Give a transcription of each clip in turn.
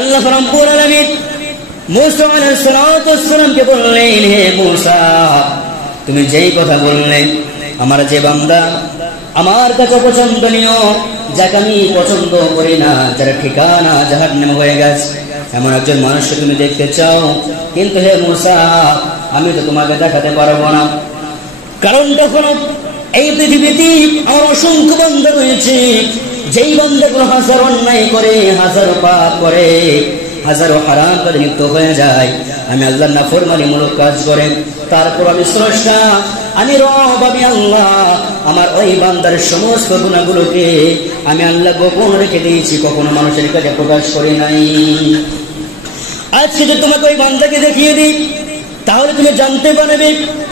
আল্লাহ রাব্বুল আলামিন মূসা আলাইহিস সালাতু ওয়াস সালামকে বললেন, হে মূসা, তুমি যেই কথা বললে, আমার যে বান্দা আমার কাছে পছন্দনীয়, যাকে আমি পছন্দ করি না, যার ঠিকানা জাহান্নাম হয়ে গেছে, এমন একজন মানুষকে তুমি দেখতে চাও। কিন্তু হে মূসা, আমি তো তোমাকে দেখাতে পারবো না, কারণ তখন এই পৃথিবীতে আমার অসংখ্য বান্দা রয়েছে, যেই বান্দাগুলো হাজার অন্যায় করে, হাজারো পাপ করে, হাজারো হারাম কাজে লিপ্ত হয়ে যায়, আমি আল্লাহর নাফরমানিমূলক কাজ করে, তারপর আমি স্রষ্টা, আমি রব, আমি আল্লাহ, আমার ওই বান্দার সমস্ত গুনাহগুলোকে আমি আল্লাহ গোপন রেখে দিয়েছি, কখনো মানুষের কাছে প্রকাশ করি নাই। আজকে যদি তোমাকে ওই বান্দাকে দেখিয়ে দিই, তাহলে তুমি জানতে পারবে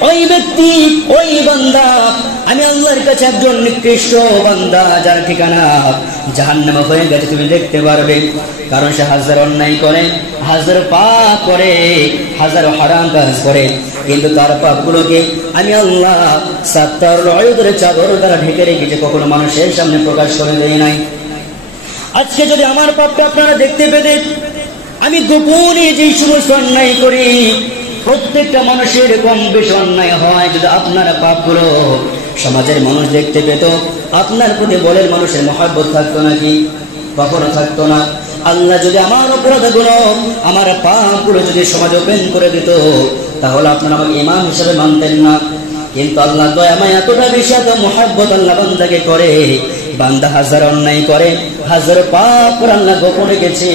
ওই ব্যক্তি, ওই বান্দা আমি আল্লাহর কাছে একজন নিকৃষ্ট বান্দা, যার ঠিকানা জাহান্নাম হয়ে গেছে। তুমি দেখতে পারবে, কারণ সে হাজার অন্যায় করে, হাজার পাপ করে, হাজার হারাম কাজ করে, কিন্তু তার পাপগুলোকে আমি আল্লাহ সাত্তারুল উয়ুদের চাদর দ্বারা ঢেকে রেখেছি, কখনো মানুষের সামনে প্রকাশ করে দেয় নাই। আজকে যদি আমার পাপটা আপনারা দেখতে পেতেন, আমি গোপনে যে সমস্ত অন্যায় করি, প্রত্যেকটা মানুষের কম বেশি অন্যায় হয়, যদি আপনার পাপগুলো সমাজের মানুষ দেখতে পেত, আপনার প্রতি বলের মানুষের মহব্বত থাকতো নাকি? কখনো থাকতো না। আল্লাহ যদি আমার অপরাধগুলো, আমার পাপগুলো যদি সমাজ ওপেন করে দিত, তাহলে আপনারা আমাকে ইমাম হিসেবে মানতেন না। কিন্তু আল্লাহ দয়াময় এতটা বেশি, এত মহব্বত আল্লাহ বান্দাকে করে, বান্দা হাজার অন্যায় করে, হাজার পাপ করে আল্লাহ গোপন রেখেছে,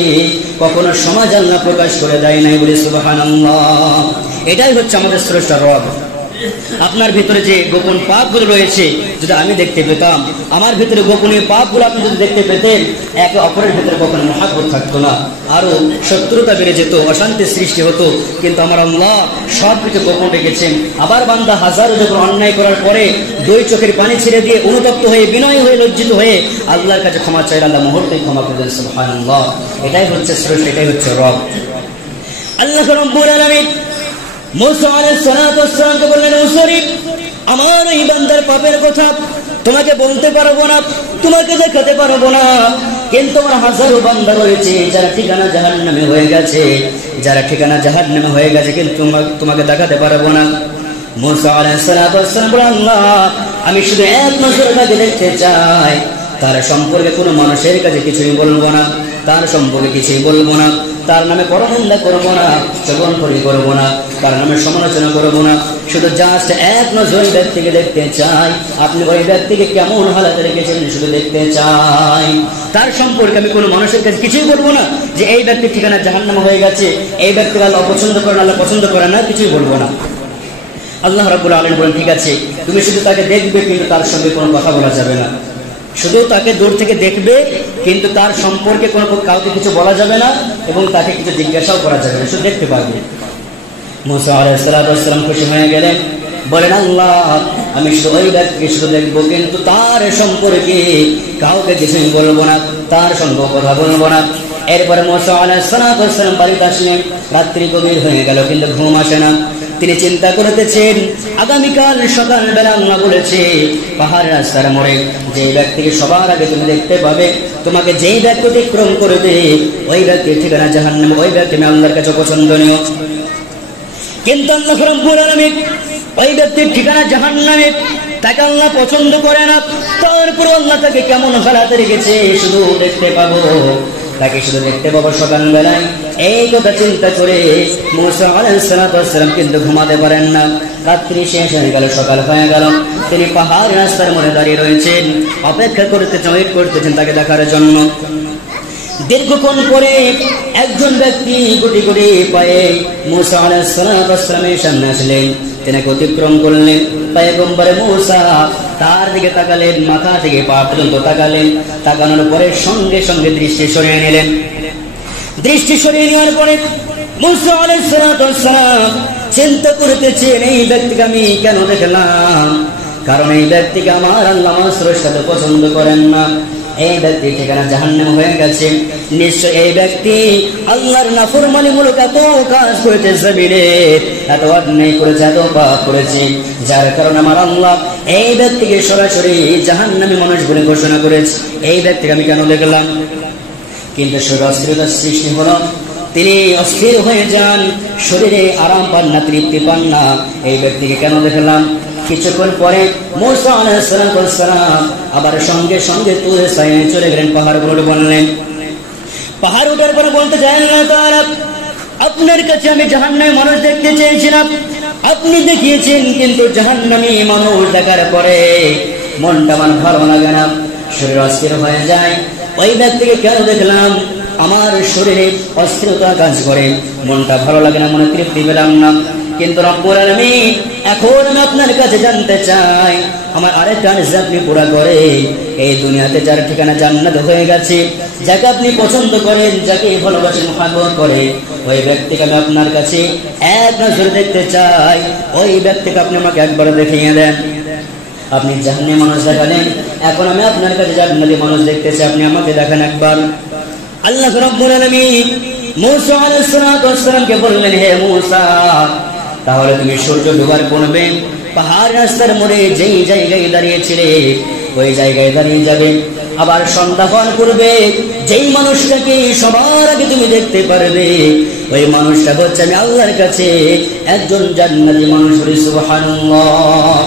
কখনো সমাজ আল্লাহ প্রকাশ করে দেয় নাই, বলে সুবহানাল্লাহ। এটাই হচ্ছে আমাদের স্রষ্টা রব। আপনার ভিতরে যে গোপন পাপগুলো রয়েছে যদি আমি দেখতে পেতাম, আমার ভিতরে গোপনীয় পাপগুলো আপনি যদি দেখতে পেতেন, একে অপরের ভিতরে কখনো মহব্বত থাকতো না, আরো শত্রুতা বেড়ে যেত, অশান্তির সৃষ্টি হতো। কিন্তু আমার আল্লাহ সব কিছু গোপন রেখেছেন। আবার বান্দা হাজারো যখন অন্যায় করার পরে দুই চোখের পানি ছেড়ে দিয়ে অনুতপ্ত হয়ে, বিনয় হয়ে, লজ্জিত হয়ে আল্লাহর কাছে ক্ষমা চাইলে আল্লাহ মুহূর্তেই ক্ষমা করে দেন। সুবহানাল্লাহ। এটাই হচ্ছে স্রষ্টা, এটাই হচ্ছে রব। আল্লাহ রাব্বুল আলামিন মূসা আলাইহিস সালাতু ওয়াস সালামকে বললেন, মুসারি, আমার এই বান্দার পাপের কথা তোমাকে বলতে পারবো না, তোমাকে দেখাতে পারবো না, কিন্তু আমার হাজারো বান্দা রয়েছে যারা ঠিকানা জাহান্নামে হয়ে গেছে, যারা ঠিকানা জাহান্নামে হয়ে গেছে, কিন্তু তোমাকে দেখাতে পারবো না। মূসা আলাইহিস সালাতু ওয়াস সালাম বলেন, আল্লাহ, আমি শুধু এক নজরে তাকে দেখতে চাই, তার সম্পর্কে কোনো মানুষের কাছে কিছুই বলবো না, তার সম্পর্কে কিছুই বলবো না, তার নামে পরনিন্দা করবো না, চগলখড়ি করবো না, তার নামে সমালোচনা করবো না, শুধু জাস্ট এক নজরে ব্যক্তিকে দেখতে চাই, আপনি ওই ব্যক্তিকে কেমন হালাতে রেখেছেন শুধু দেখতে চাই। তার সম্পর্কে আমি কোনো মানুষের কাছে কিছুই বলবো না যে এই ব্যক্তির ঠিকানা জাহান্নাম হয়ে গেছে, এই ব্যক্তিকে আল্লাহ অপছন্দ করেন, আল্লাহ পছন্দ করেন না, কিছুই বলবো না। আল্লাহ রাব্বুল আলামিন বলেন, ঠিক আছে, তুমি শুধু তাকে দেখবে, কিন্তু তার সঙ্গে কোনো কথা বলা যাবে না। শুধু তাকে দূর থেকে দেখবে, কিন্তু তার সম্পর্কে কোনো কাউকে কিছু বলা যাবে না, এবং তাকে কিছু জিজ্ঞাসাও করা যাবে না, শুধু দেখতে পারবে। মূসা আলাইহিস সালাতু ওয়াস সালাম খুশি হয়ে গেলেন, বলেন, আল্লাহ, আমি শুধু ওই ব্যক্তিকে শুধু দেখবো, কিন্তু তার সম্পর্কে কাউকে কিছুই বলবো না, তার সঙ্গে কথা বলবো না। এরপরে মূসা আলাইহিস সালাতু ওয়াস সালাম বাড়িতে আসলেন। রাত্রি গভীর হয়ে গেল, কিন্তু ঘুম আসে না। তিনি চিন্তা করতেছেন, আগামীকাল সকালবেলা আল্লাহ বলেছে পাহাড় রাস্তার মোড়ে যে ব্যক্তিকে সবার আগে তুমি দেখতে পাবে, তোমাকে যেই ব্যক্তি অতিক্রম করবে ওই ব্যক্তির ঠিকানা জাহান্নাম, ওই ব্যক্তি আমি আল্লাহর কাছে পছন্দনীয়। কিন্তু আল্লাহ রাব্বুল আলামিন ওই ব্যক্তির ঠিকানা জাহান্নামে, তাকে আল্লাহ পছন্দ করে না। তারপর আল্লাহ তাকে কেমন হালাতে রেখেছে শুধু দেখতে পাবো, তাকে শুধু দেখতে পাবো সকালবেলায়। এই কথা চিন্তা করে মূসা আলাইহিস সালাতু ওয়াস সালাম কিন্তু ঘুমাতে পারেন না। রাত্রি শেষ হয়ে গেল, সকাল হয়ে গেল, তিনি পাহাড় রাস্তার মোড়ে দাঁড়িয়ে রয়েছেন, অপেক্ষা করতেছেন, ওয়েট করতেছেন তাকে দেখার জন্য। দীর্ঘক্ষণ পরে একজন ব্যক্তি গুটি গুটি পায়ে মূসা আলাইহিস সালাতু ওয়াস সালামের সামনে আসলেন, তিনাকে অতিক্রম করলেন। পয়গম্বর মূসা তার দিকে তাকালেন, মাথা থেকে পা পর্যন্ত তাকালেন, তাকানোর পরে সঙ্গে সঙ্গে দৃষ্টি সরিয়ে নিলেন। দৃষ্টি সরিয়ে নেওয়ার পরে মূসা আলাইহিস সালাতু ওয়াস সালাম চিন্তা করতেছেন, এই ব্যক্তিকে আমি কেন দেখলাম? কারণ এই ব্যক্তিকে আমার আল্লাহ স্রষ্টা পছন্দ করেন না, এই ব্যক্তির ঠিকানা জাহান্নাম হয়ে গেছে। নিশ্চয় এই ব্যক্তি আল্লাহর নাফরমানিমূলক এত কাজ করেছে, জমিনে এত অন্যায় করেছে, এত পাপ করেছে, যার কারণে আমার আল্লাহ এই ব্যক্তিকে সরাসরি জাহান্নামী মানুষ বলে ঘোষণা করেছে। এই ব্যক্তিকে আমি কেন দেখলাম? কিন্তু শরীরে অস্থিরতার সৃষ্টি হলো, তিনি অস্থির হয়ে যান, শরীরে আরাম পান না, তৃপ্তি পান না। এই ব্যক্তিকে কেন দেখলাম? কিছুক্ষণ পরে মূসা আলাইহিস সালাম আবার সঙ্গে সঙ্গে তুর সাইনে চলে গেলেন, পাহাড় উপরে বললেন। পাহাড় উঠার পরে বলতে চাই, আল্লাহ তাআলা আপনার কাছে আমি জাহান্নামী মানুষ দেখতে চেয়েছিলাম, আপনি দেখিয়েছেন, কিন্তু জাহান্নামী মানুষ দেখার পরে মনটা আমার ভালো লাগে না, শরীর অস্থির হয়ে যায়। ওই ব্যক্তিকে কেন দেখলাম? আমার শরীরে অস্থিরতা কাজ করে, মনটা ভালো লাগে না, মনে তৃপ্তি পেলাম না। কিন্তু রব্বুল আলামিন, এখন আমি আপনার কাছে জানতে চাই, আমার আরেকটা আরজু আপনি পুরা করে, এই দুনিয়াতে যার ঠিকানা জান্নাত হয়ে গেছে, যাকে আপনি পছন্দ করেন, যাকে ভালোবাসেন, মহব্বত করে, ওই ব্যক্তিকে আমি আপনার কাছে এক নজর দেখতে চাই। ওই ব্যক্তিকে আপনি আমাকে একবার দেখিয়ে দেন। আপনি জাহান্নামী মানুষ দেখালেন, এখন আমি আপনার কাছে জান্নাতি মানুষ দেখতে চাই, আপনি আমাকে দেখান একবার। আল্লাহ রাব্বুল আলামিন মূসা আলাইহিস সালামকে বললেন, হে মূসা, তাহলে তুমি সূর্য ডোবার পূর্বে পাহাড় রাস্তার মোড়ে যেই জায়গায় দাঁড়িয়েছিলে ওই জায়গায় দাঁড়িয়ে যাবে। আবার সন্ধ্যা হওয়ার পূর্বে যেই মানুষটাকে সবার আগে তুমি দেখতে পারবে, ওই মানুষটা হচ্ছে আমি আল্লাহর কাছে একজন জান্নাতি মানুষ। সুবহানাল্লাহ।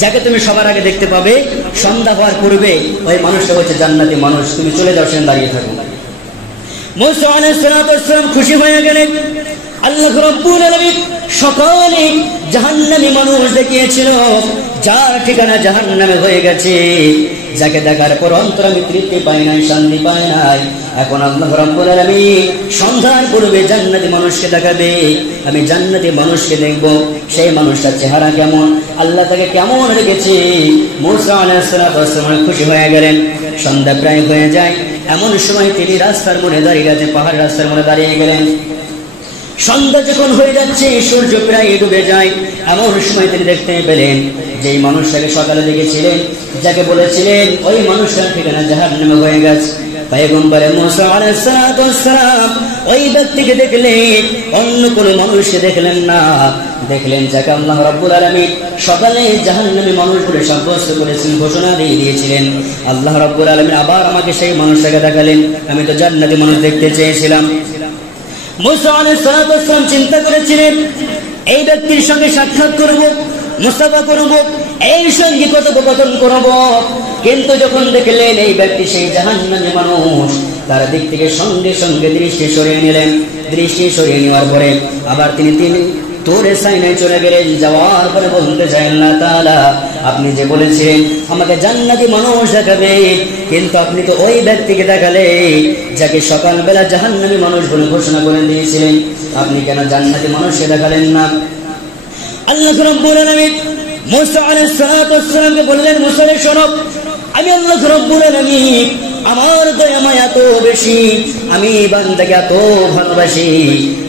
যাকে তুমি সবার আগে দেখতে পাবে সন্ধ্যা হওয়ার পূর্বে, ওই মানুষটা হচ্ছে জান্নাতি মানুষ। তুমি চলে যাও, সেখানে দাঁড়িয়ে থাকো। মূসা আলাইহিস সালাম খুশি হয়ে গেলেন। আল্লাহ রাব্বুল আলামিন সকালে জাহান্নামী মানুষ দেখিয়েছিল, যার ঠিকানা জাহান্নামে হয়ে গেছে, যাকে দেখার পর অন্তর আমি তৃপ্তি পাই নাই, শান্তি পাই নাই। এখন আল্লাহ রাব্বুল আলামিন সন্ধ্যার পূর্বে জান্নাতি মানুষকে দেখাবে, আমি জান্নাতি মানুষকে দেখব। সেই মানুষটার চেহারা কেমন, আল্লাহ তাকে কেমন রেখেছে। মূসা আলাইহিস সালাম খুশি হয়ে গেলেন। সন্ধ্যা প্রায় হয়ে যায়, এমন সময় তিনি রাস্তার মোড়ে দাঁড়িয়ে গেছে, পাহাড় রাস্তার মোড়ে দাঁড়িয়ে গেলেন। সন্ধ্যা যখন হয়ে যাচ্ছে, সূর্য প্রায় ডুবে যায়, এমন সময় তিনি দেখতে পেলেন যেই মানুষটাকে সকালে দেখেছিলেন, যাকে বলেছিলেন ওই মানুষটার ঠিকানা জাহান্নামে হয়ে গেছে। পয়গম্বর মূসা আলাইহিস সালাম ওই ব্যক্তিকে দেখলেন, অন্য কোনো মানুষকে দেখলেন না, দেখলেন যাকে আল্লাহ রাব্বুল আলামিন সকালে জাহান্নামী মানুষ বলে সাব্যস্ত করেছেন, ঘোষণা দিয়ে দিয়েছিলেন। আল্লাহ রাব্বুল আলামিন আবার আমাকে সেই মানুষটাকে দেখালেন, আমি তো জান্নাতি মানুষ দেখতে চেয়েছিলাম। মূসা আলাইহিস সালাম চিন্তা করেছিলেন, এই ব্যক্তির সঙ্গে সাক্ষাৎ করব, মুসাফা করব, এই সঙ্গে কথোপকথন করব। কিন্তু যখন দেখলেন এই ব্যক্তি সেই জাহান্নামী মানুষ, তার দিক থেকে সঙ্গে সঙ্গে দৃষ্টি সরিয়ে নিলেন। দৃষ্টি সরিয়ে নেওয়ার পরে আবার তিনি তুরে সাইনায় চলে গেলেন। যাওয়ার পরে বলতে চাই, আল্লাহ তাআলা আপনি যে বলেছিলেন আমাকে জান্নাতি মানুষ দেখাবে, কিন্তু আপনি তো ওই ব্যক্তিকে দেখালেন যাকে সকালবেলা জাহান্নামী মানুষ বলে ঘোষণা করে দিয়েছিলেন, আপনি কেন জান্নাতি মানুষকে দেখালেন না? আল্লাহ রাব্বুল আলামিন মূসা আলাইহিস সালামকে বললেন, মূসা রে শোনো, আমি আল্লাহ রাব্বুল আলামিন আমার দয়া মায়া এত বেশি, আমি বান্দাকে এত ভালোবাসি,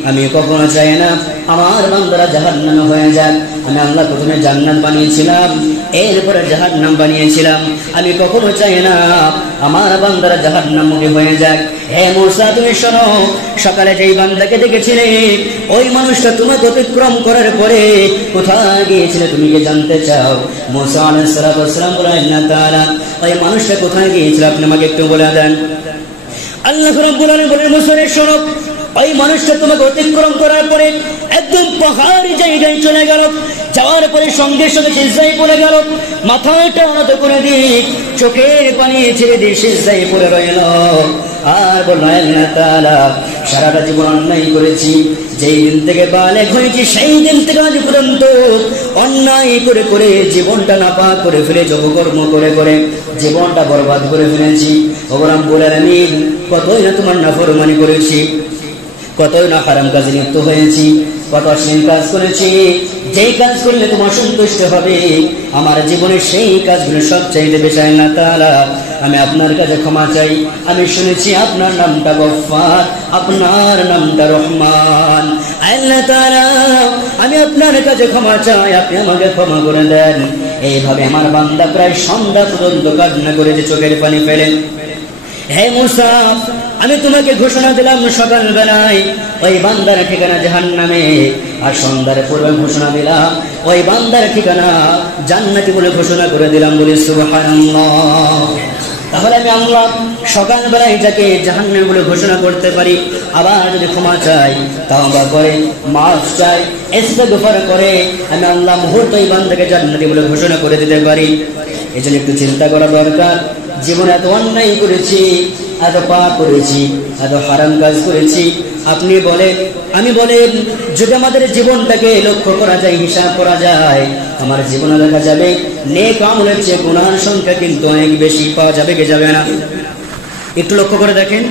আমি কখনো চাই না আমার বান্দারা জাহান্নামে হয়ে যাক। আমি আল্লাহ প্রথমে জান্নাত বানিয়েছিলাম, এরপরে জাহান্নাম বানিয়েছিলাম, আমি কখনো চাই না আমার বান্দারা জাহান্নামমুখী হয়ে যাক। হে মূসা, তুমি শোনো, সকালে যেই বান্দাকে দেখেছিলে ওই মানুষটা তোমাকে অতিক্রম করার পরে কোথায় গিয়েছিলে তুমি কি জানতে চাও? মূসা আলাইহিস সালাম বললেন, আল্লাহ তাআলা ওই মানুষটা কোথায় গিয়েছিল আপনি আমাকে একটু বলে দেন। আল্লাহ রাব্বুল আলামিন বলেন, মূসা রে শোনো, ওই মানুষটা তোমাকে অতিক্রম করার পরে একদম পাহাড়ি জায়গায় চলে গেল, যাওয়ার পরে সঙ্গে সঙ্গে সিজদায় পড়ে গেল, মাথাটা নত করে দিয়ে চোখের পানি ছেড়ে দিয়ে সিজদায় পড়ে রইল। আর বলল, আল্লাহ তাআলা সারাটা জীবন অন্যায় করেছি, যেই দিন থেকে বালেগ হয়েছি সেই দিন থেকে আজ পর্যন্ত অন্যায় করে করে জীবনটা নাপাক করে ফেলেছি, অপকর্ম করে করে জীবনটা বরবাদ করে ফেলেছি। ও রব্বুল আলামিন, কতই না তোমার নাফরমানি করেছি, কতই না হারাম কাজে লিপ্ত হয়েছি, কত অশ্লীল কাজ করেছি, যেই কাজ করলে তোমার সন্তুষ্ট হবে আমার জীবনে সেই কাজগুলো সবচাইতে বেশি। আল্লাহ তাআলা আমি আপনার কাছে ক্ষমা চাই। আমি শুনেছি আপনার নামটা গফফার, আপনার নামটা রহমান। আল্লাহ তাআলা আমি আপনার কাছে ক্ষমা চাই, আপনি আমাকে ক্ষমা করে দেন। এইভাবে আমার বান্দা প্রায় সন্ধ্যা পর্যন্ত কান্না করেছে, চোখের পানি ফেলে। হে মূসা, আমি তোমাকে ঘোষণা দিলাম সকালবেলায় ওই বান্দার ঠিকানা জাহান্নামে, আর সন্ধ্যার পূর্বে ঘোষণা দিলাম ওই বান্দার ঠিকানা জান্নাতি বলে ঘোষণা করে দিলাম। বলি সুবহানাল্লাহ। তাহলে আমি আল্লাহ সকালবেলায় এটাকে জাহান্নাম বলে ঘোষণা করতে পারি। আবার যদি ক্ষমা চাই, তাওবা করে, মাফ চাই, ইস্তিগফার করে, আমি আল্লাহ মুহূর্তেই বান্দাকে জান্নাতি বলে ঘোষণা করে দিতে পারি। এজন্য একটু চিন্তা করা দরকার। জীবনে এত অন্যায় করেছি, এত পাপ করেছি, এত হারাম কাজ করেছি। আপনি বলেন, আমি বলেন, যদি আমাদের জীবনটাকে লক্ষ্য করা যায়, হিসাব করা যায়, আমার জীবনে দেখা যাবে নেক আমলের চেয়ে গুনাহের সংখ্যা কিন্তু অনেক বেশি। পাওয়া যাবে কি যাবে না? একটু লক্ষ্য করে দেখেন।